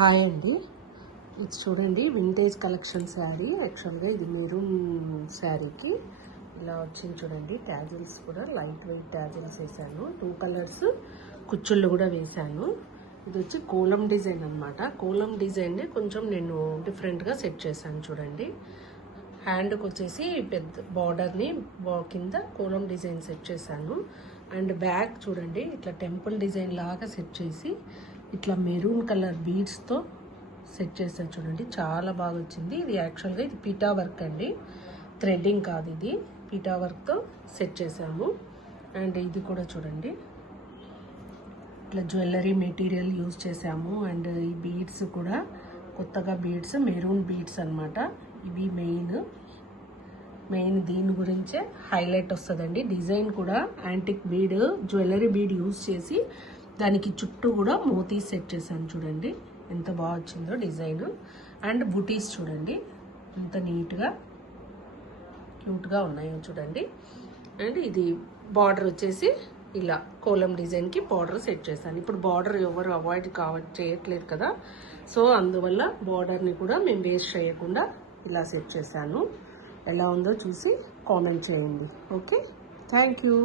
Hi అండి. ఇది చూడండి, వింటేజ్ కలెక్షన్ శారీ. యాక్చువల్గా ఇది మెరూన్ శారీకి ఇలా వచ్చింది చూడండి. ట్యాజిల్స్ కూడా లైట్ వెయిట్ ట్యాజిల్స్ వేసాను. 2 కలర్స్ కుచ్చుళ్ళు కూడా వేసాను. ఇది వచ్చి కోలం డిజైన్ అనమాట. కోలం డిజైన్ని కొంచెం నేను డిఫరెంట్గా సెట్ చేశాను చూడండి. హ్యాండ్కి వచ్చేసి పెద్ద బార్డర్ని కింద కోలం డిజైన్ సెట్ చేశాను. అండ్ బ్యాక్ చూడండి, ఇట్లా టెంపుల్ డిజైన్ లాగా సెట్ చేసి ఇట్లా మెరూన్ కలర్ బీడ్స్తో సెట్ చేశాను చూడండి. చాలా బాగా వచ్చింది. ఇది యాక్చువల్గా ఇది పీటా వర్క్ అండి, థ్రెడ్డింగ్ కాదు, ఇది పీటా వర్క్తో సెట్ చేశాము. అండ్ ఇది కూడా చూడండి, ఇట్లా జ్యువెలరీ మెటీరియల్ యూజ్ చేసాము. అండ్ ఈ బీడ్స్ కూడా కొత్తగా బీడ్స్, మెరూన్ బీడ్స్ అనమాట. ఇవి మెయిన్ దీని గురించే హైలైట్ వస్తుందండి. డిజైన్ కూడా antique bead, jewellery bead use చేసి దానికి చుట్టూ కూడా మోతీ సెట్ చేశాను చూడండి. ఎంత బాగా వచ్చిందో డిజైన్. అండ్ బుటీస్ చూడండి ఎంత నీట్గా క్యూట్గా ఉన్నాయో చూడండి. అండ్ ఇది బార్డర్ వచ్చేసి ఇలా కోలం డిజైన్కి బార్డర్ సెట్ చేశాను. ఇప్పుడు బార్డర్ ఎవరు అవాయిడ్ చేయట్లేదు కదా, సో అందువల్ల బార్డర్ని కూడా మేము వేస్ట్ చేయకుండా ఇలా సెట్ చేశాను. ఎలా ఉందో చూసి కామెంట్ చేయండి. Okay, thank you.